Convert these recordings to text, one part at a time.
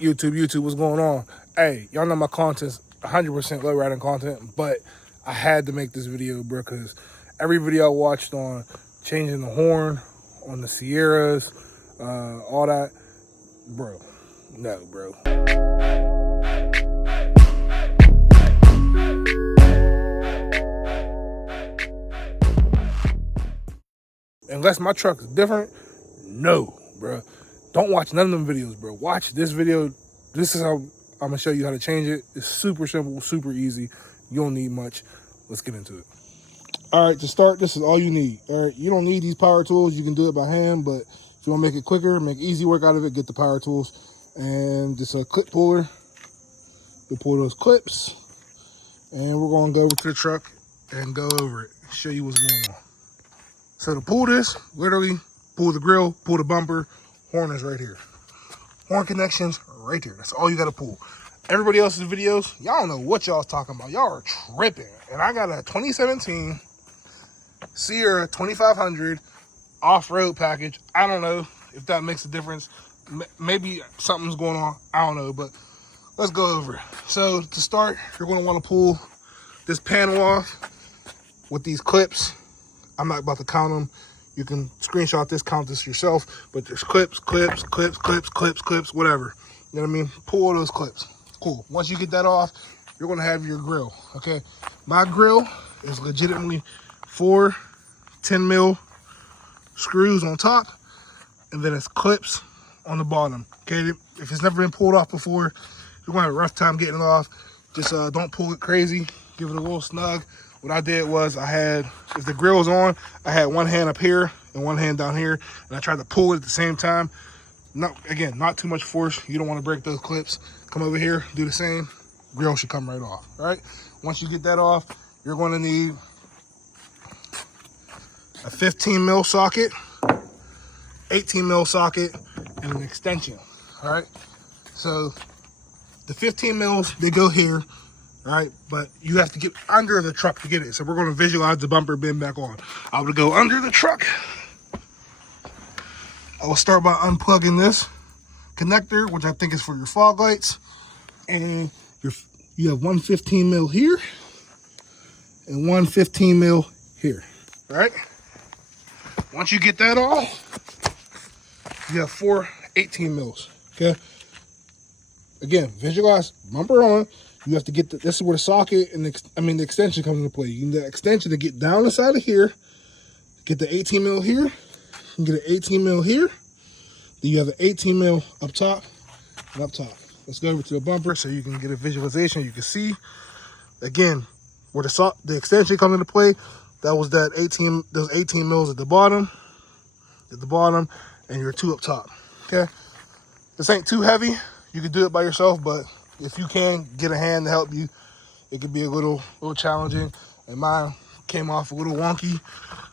YouTube, what's going on? Hey, y'all know my content's 100% low riding content, but I had to make this video, bro, because every video I watched on changing the horn, on the Sierras, all that, bro, no, bro. Unless my truck is different, no, bro. Don't watch none of them videos, bro. Watch this video. This is how I'm gonna show you how to change it. It's super simple, super easy. You don't need much. Let's get into it. All right, to start, this is all you need. All right, you don't need these power tools. You can do it by hand, but if you want to make it quicker, make easy work out of it, get the power tools. And just a clip puller. You pull those clips, and we're gonna go over to the truck and go over it, show you what's going on. So to pull this, literally pull the grill, pull the bumper, horn is right here. Horn connections right there. That's all you gotta pull. Everybody else's videos, y'all don't know what y'all's talking about. Y'all are tripping. And I got a 2017 Sierra 2500 off-road package. I don't know if that makes a difference. Maybe something's going on. I don't know, but let's go over it. So to start, you're gonna wanna pull this panel off with these clips. I'm not about to count them. You can screenshot this, count this yourself, but there's clips, whatever. You know what I mean? Pull all those clips. Cool. Once you get that off, you're gonna have your grill, okay? My grill is legitimately 4 10mm screws on top, and then it's clips on the bottom, okay? If it's never been pulled off before, you're gonna have a rough time getting it off. Just don't pull it crazy. Give it a little snug. What I did was if the grill was on, I had one hand up here and one hand down here, and I tried to pull it at the same time. Not too much force. You don't want to break those clips. Come over here, do the same. Grill should come right off, all right? Once you get that off, you're going to need a 15mm socket, 18mm socket, and an extension, all right? So the 15mm, they go here, all right, but you have to get under the truck to get it. So we're going to visualize the bumper being back on. I would go under the truck. I will start by unplugging this connector, which I think is for your fog lights. And you have one 15mm here and one 15mm here, all right? Once you get that off, you have 4 18mm, okay? Again, visualize bumper on. You have to get this is where the socket and the extension comes into play. You need the extension to get down the side of here, get the 18mm here, and get an 18mm here. Then you have an 18mm up top and up top. Let's go over to the bumper so you can get a visualization. You can see, again, where the extension comes into play. That was those 18mm at the bottom, and your 2 up top, okay? This ain't too heavy. You can do it by yourself, but if you can get a hand to help you, it could be a little challenging. And mine came off a little wonky,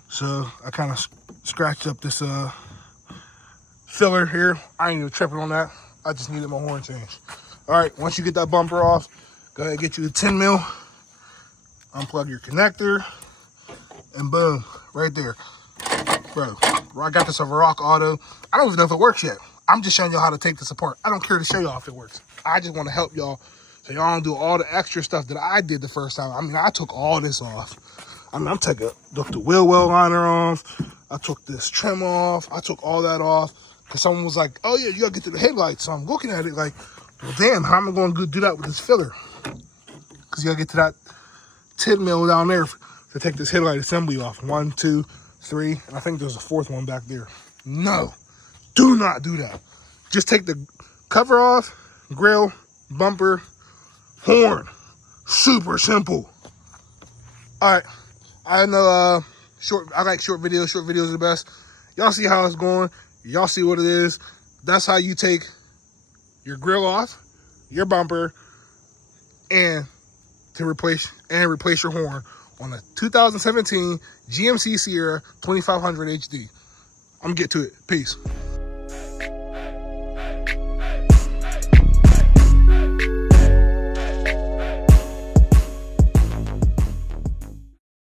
so I kind of scratched up this filler here. I ain't even tripping on that. I just needed my horn changed. All right, once you get that bumper off, go ahead and get you a 10mm, unplug your connector, and boom, right there. Bro, I got this over Rock Auto. I don't even know if it works yet. I'm just showing y'all how to take this apart. I don't care to show y'all if it works. I just want to help y'all so y'all don't do all the extra stuff that I did the first time. I mean, I took all this off. I mean, took the wheel well liner off. I took this trim off. I took all that off because someone was like, oh yeah, you gotta get to the headlights. So I'm looking at it like, well, damn, how am I going to do that with this filler? Because you gotta get to that 10mm down there to take this headlight assembly off. 1, 2, 3, and I think there's a 4th one back there. No, do not do that. Just take the cover off, grill, bumper, horn. Super simple. All right, I know I like short videos. Short videos are the best. Y'all see how it's going. Y'all see what it is. That's how you take your grill off, your bumper, and replace your horn on a 2017 GMC SIERRA 2500 HD. I'm gonna get to it. Peace.